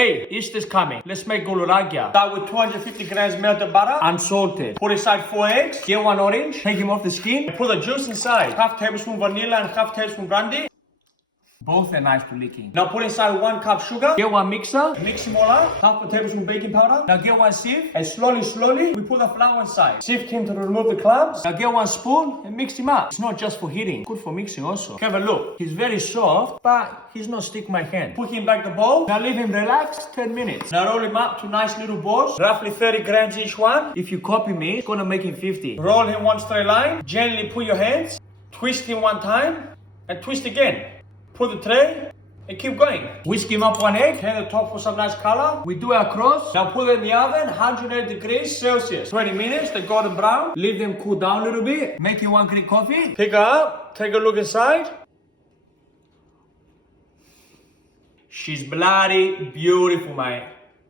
Hey, Easter's coming. Let's make Koulourakia. Start with 250 grams melted butter, unsalted. Put inside 4 eggs. Get 1 orange. Take them off the skin. And put the juice inside. Half tablespoon vanilla and half tablespoon brandy. Both are nice to licking. Now put inside 1 cup sugar. Get 1 mixer. Mix them all up. Half a tablespoon baking powder. Now get 1 sieve. And slowly, we put the flour inside. Sift him to remove the clumps. Now get 1 spoon and mix him up. It's not just for heating. Good for mixing also. Have a look. He's very soft, but he's not sticking my hand. Put him back the bowl. Now leave him relax 10 minutes. Now roll him up to nice little balls. Roughly 30 grams each one. If you copy me, it's gonna make him 50. Roll him 1 straight line. Gently put your hands. Twist him 1 time. And twist again. Put the tray and keep going. Whisk him up 1 egg, turn the top for some nice color. We do our cross. Now put it in the oven, 180 degrees Celsius. 20 minutes, they're golden brown. Leave them cool down a little bit. Make you 1 Greek coffee. Pick her up, take a look inside. She's bloody beautiful, mate.